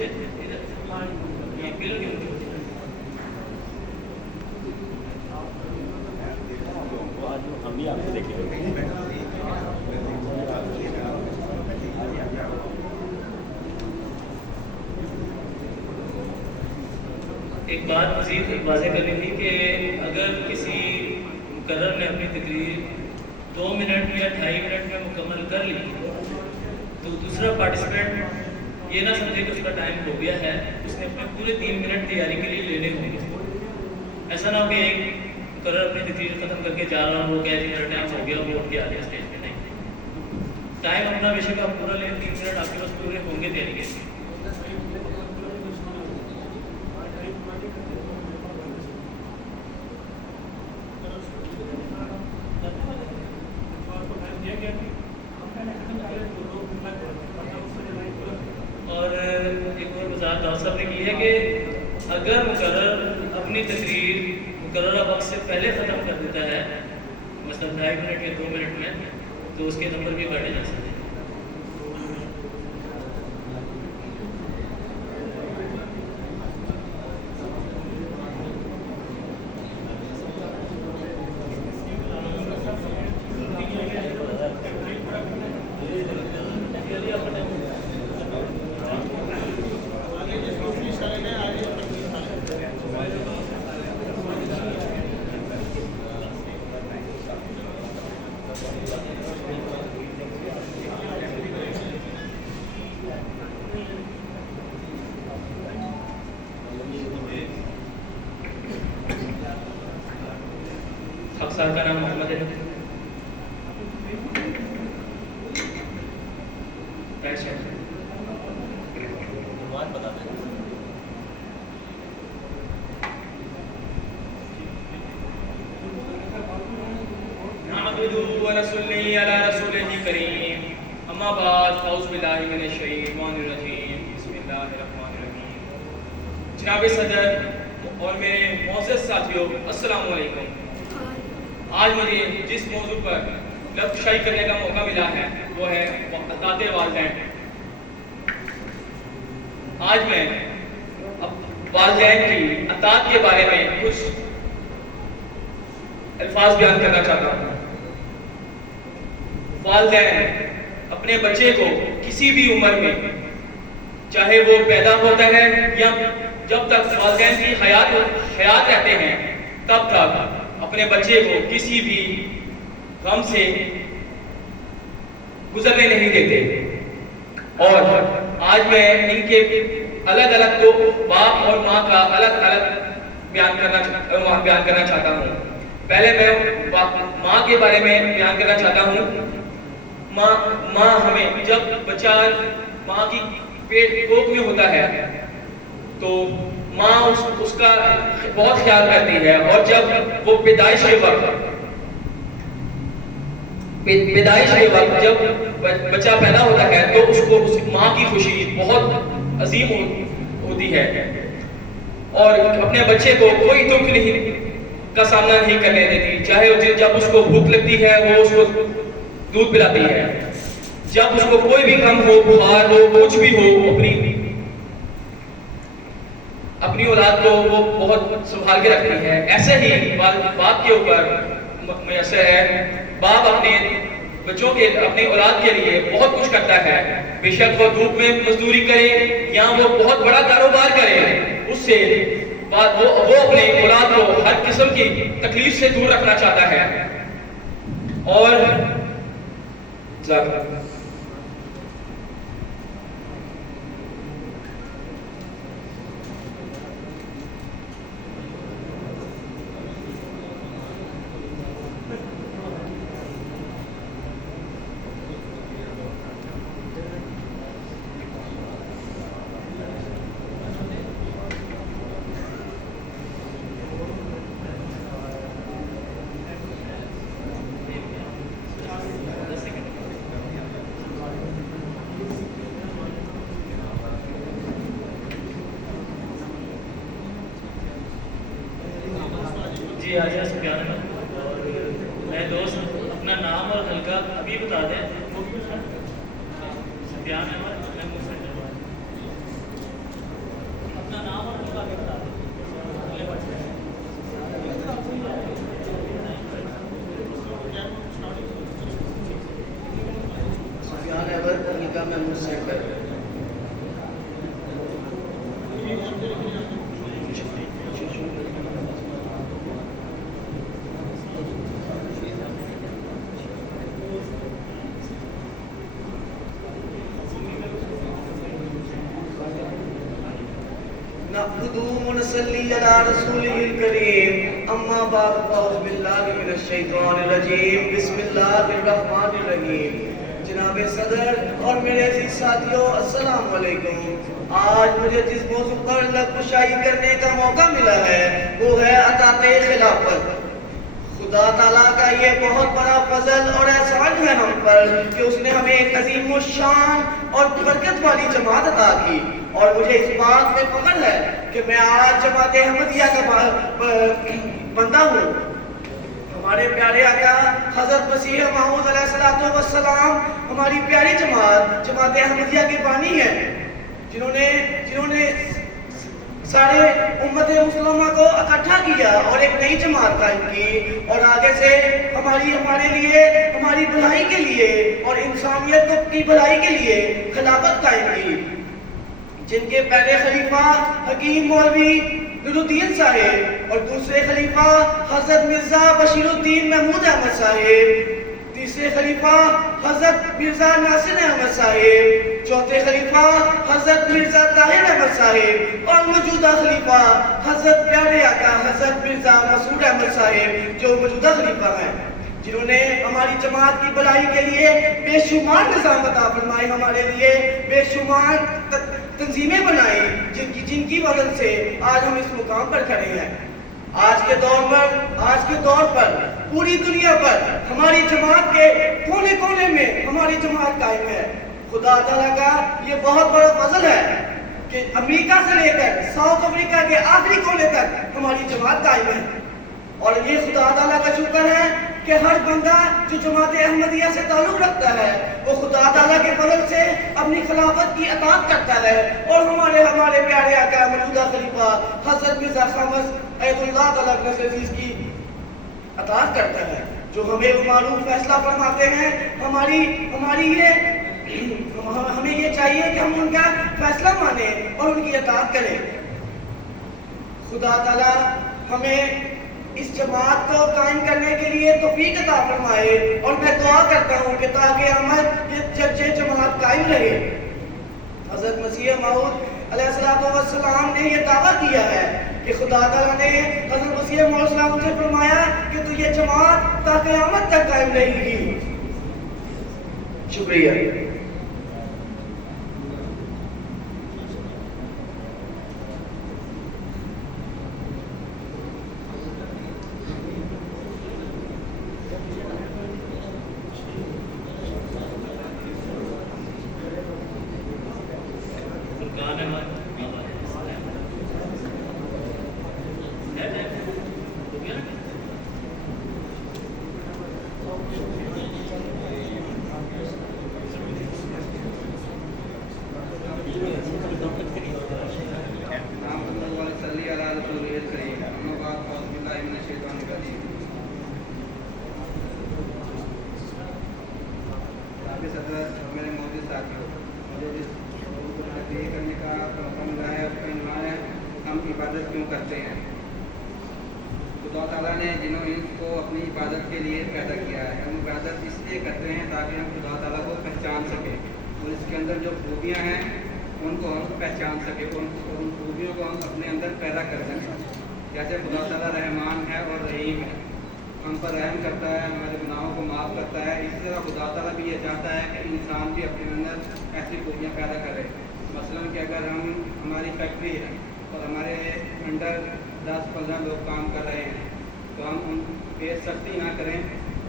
ہم بھی آپ کو دیکھیں ایک بات مزید واضح کرنی تھی کہ اگر کسی مقرر نے اپنی تقریر 2 منٹ یا 2.5 منٹ میں مکمل کر لی تو دوسرا پارٹیسپینٹ یہ نہ سمجھے کہ اس کا ٹائم ہو گیا ہے، اس نے اپنے پورے 3 منٹ تیاری کے لیے لینے ہوں گے۔ ایسا نہ ہو کہ ایک مقرر اپنی تقریر ختم کر کے جا رہا ہو کہ جی میرا ٹائم ہو گیا وہ اٹھ کے آ گیا اسٹیج پہ، نہیں، ٹائم اپنا بے شک آپ پورا لیں، 3 منٹ آپ کے پاس پورے ہوں گے تیاری کے لیے۔ اور ایک اور وضاحت ڈاکٹر صاحب نے کی ہے کہ اگر مقرر اپنی تقریر مقررہ وقت سے پہلے ختم کر دیتا ہے، مثلا 2.5 منٹ یا 2 منٹ میں، تو اس کے نمبر بھی کاٹے جا سکتے ہیں۔ صاحب کا نام محمد ہے، بتا دیں۔ نعبدو ونصلی علی رسولہ کریم، اما بعد، اعوذ باللہ من الشیطان الرجیم، بسم اللہ الرحمن الرحیم۔ جناب صدر اور میرے معزز ساتھیوں، السلام علیکم۔ آج مجھے جس موضوع پر لفظ شائع کرنے کا موقع ملا ہے وہ ہے اطاعت والدین۔ آج میں والدین کی اطاعت کے بارے میں کچھ الفاظ بیان کرنا چاہتا ہوں۔ والدین اپنے بچے کو کسی بھی عمر میں، چاہے وہ پیدا ہوتا ہے یا جب تک والدین کی حیات رہتے ہیں، تب تک اپنے بچے کو کسی بھی غم سے گزرنے نہیں دیتے۔ اور آج میں ان کے الگ الگ دو باپ اور ماں کا الگ الگ بیان کرنا چاہتا ہوں۔ پہلے میں ماں کے بارے میں بیان کرنا چاہتا ہوں۔ ماں ہمیں، جب بچہ ماں کی پیٹ کوکھ میں ہوتا ہے تو ماں اس کا بہت خیال کرتی ہے، اور جب وہ پیدائش کے وقت جب بچہ پیدا ہوتا ہے تو اس کو اس ماں کی خوشی بہت عظیم ہوتی ہے، اور اپنے بچے کو کوئی دکھ نہیں کا سامنا نہیں کرنے دیتی۔ چاہے جب اس کو بھوک لگتی ہے وہ اس کو دودھ پلاتی ہے، جب اس کو کوئی بھی غم ہو، بخار ہو، کچھ بھی ہو، اپنی اولاد کو وہ بہت سنبھال کے رکھتی ہے۔ ایسے ہی باپ کے اوپر میسر ہے، باپ اپنے بچوں کے، اپنی اولاد کے لیے بہت کچھ کرتا ہے، بے شک وہ دھوپ میں مزدوری کرے یا وہ بہت بڑا کاروبار کرے، اس سے وہ اپنے اولاد کو ہر قسم کی تکلیف سے دور رکھنا چاہتا ہے۔ اور جی حاجی سفیان احمد، اور میں دوست اپنا نام اور حلقہ ابھی بتا دیں۔ سفیان احمد، میں نحمده ونصلي على رسوله الكريم اما بعد فاعوذ بالله من الشیطان الرجیم بسم اللہ الرحمن الرحیم. جناب صدر اور میرے عزیز ساتھیوں السلام علیکم. آج مجھے جس موضوع پر لغزشائی کرنے کا موقع ملا ہے وہ ہے عطاء خلافت. خدا تعالیٰ کا یہ بہت بڑا فضل اور احسان ہے ہم پر کہ اس نے ہمیں ایک عظیم الشان اور برکت والی جماعت عطا کی، اور مجھے اس بات پہ فخر ہے کہ میں آج جماعت احمدیہ کا بندہ ہوں. ہمارے پیارے آقا حضرت مسیح موعود علیہ السلام ہماری پیاری جماعت احمدیہ کے بانی ہیں، جنہوں نے سارے امت مسلمہ کو اکٹھا کیا اور ایک نئی جماعت قائم کی، اور آگے سے ہمارے لیے ہماری بھلائی کے لیے اور انسانیت کی بھلائی کے لیے خلافت قائم کی، جن کے پہلے خلیفہ حکیم مولوی نور الدین صاحب اور دوسرے خلیفہ حضرت مرزا بشیر الدین محمود احمد صاحب، تیسرے خلیفہ حضرت مرزا ناصر احمد صاحب، چوتھے خلیفہ حضرت مرزا طاہر احمد صاحب، اور موجودہ خلیفہ حضرت پیارے آقا حضرت مرزا مسعود احمد صاحب جو موجودہ خلیفہ ہیں، جنہوں نے ہماری جماعت کی بھلائی کے لیے بے شمار نظام عطا فرمائے، ہمارے لیے بے شمار تنظیمیں بنائی، جن کی وجہ سے آج ہم اس مقام پر کھڑے ہیں. آج کے دور پر پوری دنیا پر ہماری جماعت کے کونے کونے میں ہماری جماعت قائم ہے. خدا تعالیٰ کا یہ بہت بڑا فضل ہے کہ امریکہ سے لے کر ساؤتھ افریقہ کے آخری کونے تک ہماری جماعت قائم ہے، اور یہ خدا تعالیٰ کا شکر ہے کہ ہر بندہ جو جماعت احمدیہ سے تعلق رکھتا ہے وہ خدا تعالیٰ کے فضل سے اپنی خلافت کی اطاعت کرتا ہے، اور ہمارے پیارے آقا موجودہ خلیفہ حضرت مرزا خامس ایت اللہ تعالیٰ عزیز کی اطاعت کرتا ہے، جو ہمیں معروف فیصلہ فرماتے ہیں. ہمیں یہ چاہیے کہ ہم ان کا فیصلہ مانیں اور ان کی اطاعت کریں. خدا تعالیٰ ہمیں اس جماعت کو قائم کرنے کے لیے توفیق عطا فرمائے، اور میں دعا کرتا ہوں کہ تاکہ یہ جماعت قائم رہے. حضرت مسیح موعود علیہ السلام نے یہ دعویٰ کیا ہے کہ خدا تعالیٰ نے حضرت مسیح موعود سے فرمایا کہ تو یہ جماعت تا قیامت تک قائم رہے گی. شکریہ. میرے موجود ساتھیوں، مجھے جس تقریر کرنے کا موقع ملا ہے اس کا عنوان ہے ہم عبادت کیوں کرتے ہیں. خدا تعالیٰ نے جنوں انس کو اپنی عبادت کے لیے پیدا کیا ہے. ہم عبادت اس لیے کرتے ہیں تاکہ ہم خدا تعالیٰ کو پہچان سکیں، اور اس کے اندر جو خوبیاں ہیں ان کو ہم پہچان سکیں، ان خوبیوں کو ہم اپنے اندر پیدا کر سکیں. جیسے خدا تعالیٰ رحمان ہے اور رحیم ہے، ہم پر رحم کرتا ہے، ہمارے گناہوں کو معاف کرتا ہے. اسی طرح خدا تعالیٰ بھی یہ چاہتا ہے کہ انسان بھی اپنے اندر ایسی خوبیاں پیدا کرے. مثلاً کہ اگر ہماری فیکٹری ہے اور ہمارے انڈر 10-15 لوگ کام کر رہے ہیں تو ہم ان پہ سختی نہ کریں،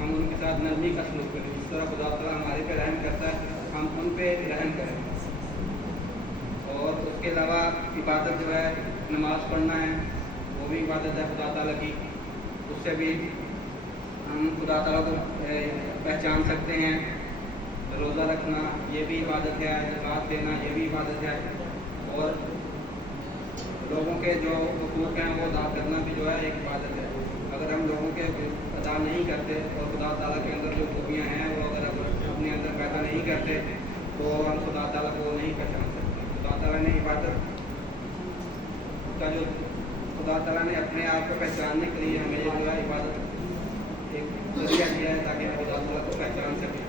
ہم ان کے ساتھ نرمی کا سلوک کریں. اس طرح خدا تعالیٰ ہمارے پہ رحم کرتا ہے، ہم ان پہ رحم کریں. اور اس کے علاوہ عبادت جو ہے نماز پڑھنا ہے، وہ بھی عبادت ہے خدا تعالیٰ کی. اس سے بھی ہم خدا تعالیٰ کو پہچان سکتے ہیں. روزہ رکھنا یہ بھی عبادت ہے، زکوٰۃ دینا یہ بھی عبادت ہے، اور لوگوں کے جو حقوق ہیں وہ ادا کرنا بھی جو ہے ایک عبادت ہے. اگر ہم لوگوں کے ادا نہیں کرتے اور خدا تعالیٰ کے اندر جو خوبیاں ہیں وہ اگر اپنے اندر پیدا نہیں کرتے تو ہم خدا تعالیٰ کو نہیں پہچان سکتے. خدا تعالیٰ نے عبادت کا جو خدا تعالیٰ نے اپنے آپ کو پہچاننے کے لیے ہمیں جو ہے عبادت ایک ذریعہ دیا ہے تاکہ ہم خدا تعالیٰ کو پہچان سکیں.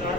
4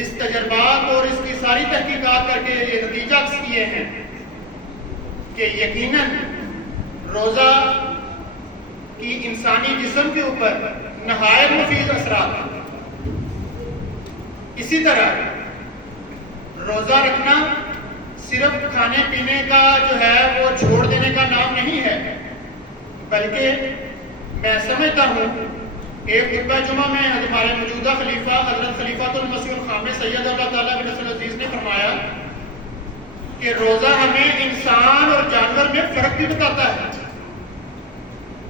اس تجربات اور اس کی ساری تحقیقات کر کے یہ نتیجہ اخذ کیے ہیں کہ یقیناً روزہ کی انسانی جسم کے اوپر نہایت مفید اثرات ہیں۔ اسی طرح روزہ رکھنا صرف کھانے پینے کا جو ہے وہ چھوڑ دینے کا نام نہیں ہے، بلکہ میں سمجھتا ہوں ایک خطبہ جمعہ میں ہمارے موجودہ خلیفہ حضرت خلیفۃ المسیح الخامس سید اللہ تعالیٰ بن نصر العزیز نے فرمایا کہ روزہ ہمیں انسان اور جانور میں فرق بھی بتاتا ہے۔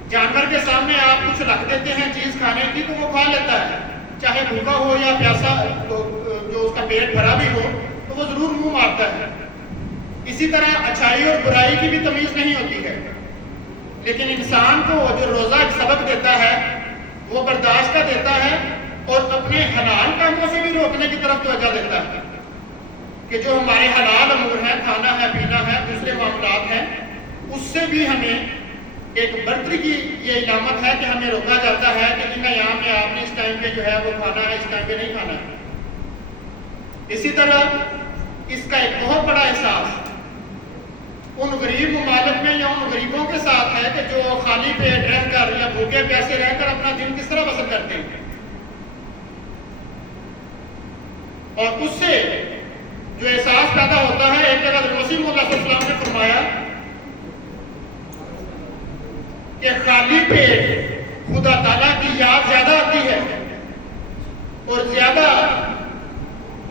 جانور کے سامنے آپ کچھ رکھ دیتے ہیں چیز کھانے کی تو وہ کھا لیتا ہے، چاہے بھوکا ہو یا پیاسا، جو اس کا پیٹ بھرا بھی ہو تو وہ ضرور منہ مارتا ہے۔ اسی طرح اچھائی اور برائی کی بھی تمیز نہیں ہوتی ہے، لیکن انسان کو جو روزہ ایک سبق دیتا ہے وہ برداشت کا دیتا ہے اور اپنے حلال کاموں سے بھی روکنے کی طرف توجہ دیتا ہے کہ جو ہمارے حلال امور ہیں، کھانا ہے، پینا ہے، دوسرے معاملات ہیں، اس سے بھی ہمیں ایک برتری کی یہ علامت ہے کہ ہمیں روکا جاتا ہے کہ ان ایام میں آپ نے اس ٹائم پہ جو ہے وہ کھانا ہے، اس ٹائم پہ نہیں کھانا ہے۔ اسی طرح اس کا ایک بہت بڑا احساس ان غریب ممالک میں یا ان غریبوں کے ساتھ ہے کہ جو خالی پیٹ رہ کر یا بھوکے پیاسے رہ کر اپنا دن کس طرح بسر کرتے ہیں، اور اس سے جو احساس پیدا ہوتا ہے، ایک جگہ مسیح مولا صلی اللہ علیہ وسلم نے فرمایا کہ خالی پیٹ خدا تعالیٰ کی یاد زیادہ آتی ہے اور زیادہ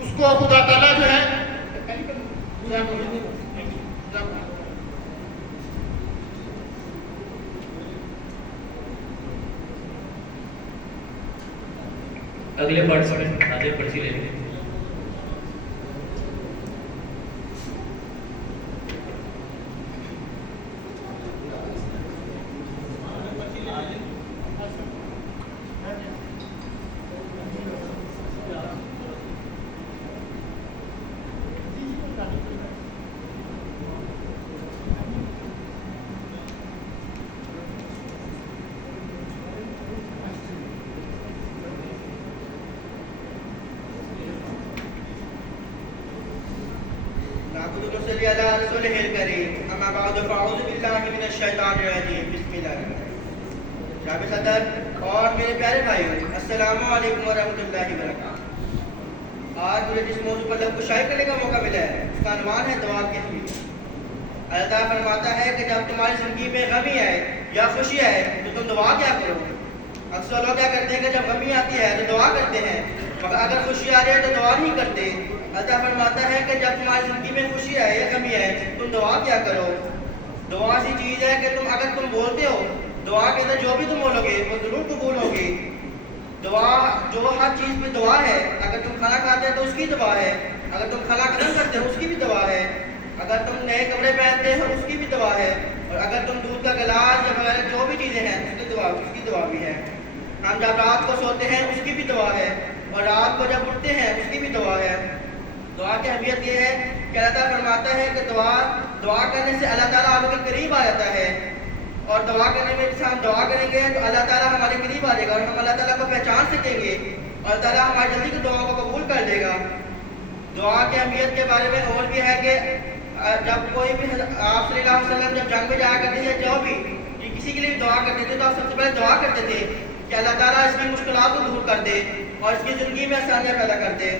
اس کو خدا تعالیٰ جو ہے اگلے پارٹیسپینٹ حاضر پرچی لے لیں۔ صلی اللہ علیہ وسلم اما بعد فاعوذ باللہ من الشیطان الرجیم بسم اللہ الرحمن الرحیم۔ جناب صدر اور میرے پیارے بھائیوں، السلام علیکم ورحمۃ اللہ وبرکاتہ۔ آج مجھے جس موضوع پر لفظ شائع کرنے کا موقع ملا ہے اس کا عنوان ہے دعا کی اہمیت۔ اللہ تعالیٰ فرماتا ہے کہ جب تمہاری زندگی میں غمی آئے یا خوشی آئے تو تم دعا کیا کرو۔ اکثر لوگ کیا کرتے ہیں کہ جب غمی آتی ہے تو دعا کرتے ہیں، مگر اگر خوشی آ رہی ہے تو دعا نہیں کرتے۔ اللہ فرماتا ہے کہ جب تمہاری زندگی میں خوشی آئے یا غمی آئے تم دعا کیا کرو۔ دعا ایسی چیز ہے کہ اگر تم بولتے ہو دعا کے اندر جو بھی تم بولو گے وہ ضرور قبول ہوگی۔ دعا جو ہر چیز پہ دعا ہے، اگر تم کھانا کھاتے ہو تو اس کی دعا ہے، اگر تم کھانا ختم کرتے ہو اس کی بھی دعا ہے، اگر تم نئے کپڑے پہنتے ہو اس کی بھی دعا ہے، اور اگر تم دودھ کا گلاس یا وغیرہ جو بھی چیزیں ہیں اس کی دعا بھی ہے۔ ہم جب رات کو سوتے ہیں اس کی بھی دعا ہے، اور رات کو جب اٹھتے ہیں اس کی بھی دعا ہے۔ دعا کی اہمیت یہ ہے کہ اللہ تعالیٰ فرماتا ہے کہ دعا کرنے سے اللہ تعالیٰ آپ کے قریب آ جاتا ہے، اور دعا کرنے میں جیسے ہم دعا کریں گے تو اللہ تعالیٰ ہمارے قریب آ جائے گا اور ہم اللہ تعالیٰ کو پہچان سکیں گے، اور اللہ تعالیٰ ہماری جلدی کی دعاؤں کو قبول کر دے گا۔ دعا کی اہمیت کے بارے میں اور بھی ہے کہ جب کوئی بھی آپ صلی اللہ علیہ وسلم جب جنگ میں جایا کرتے تھے، جو بھی کسی کے لیے بھی دعا کرتے تھے تو آپ سب سے پہلے دعا کرتے تھے کہ اللہ تعالیٰ اس کی مشکلات کو دور کر دے اور اس کی زندگی میں آسانیاں پیدا کر دے۔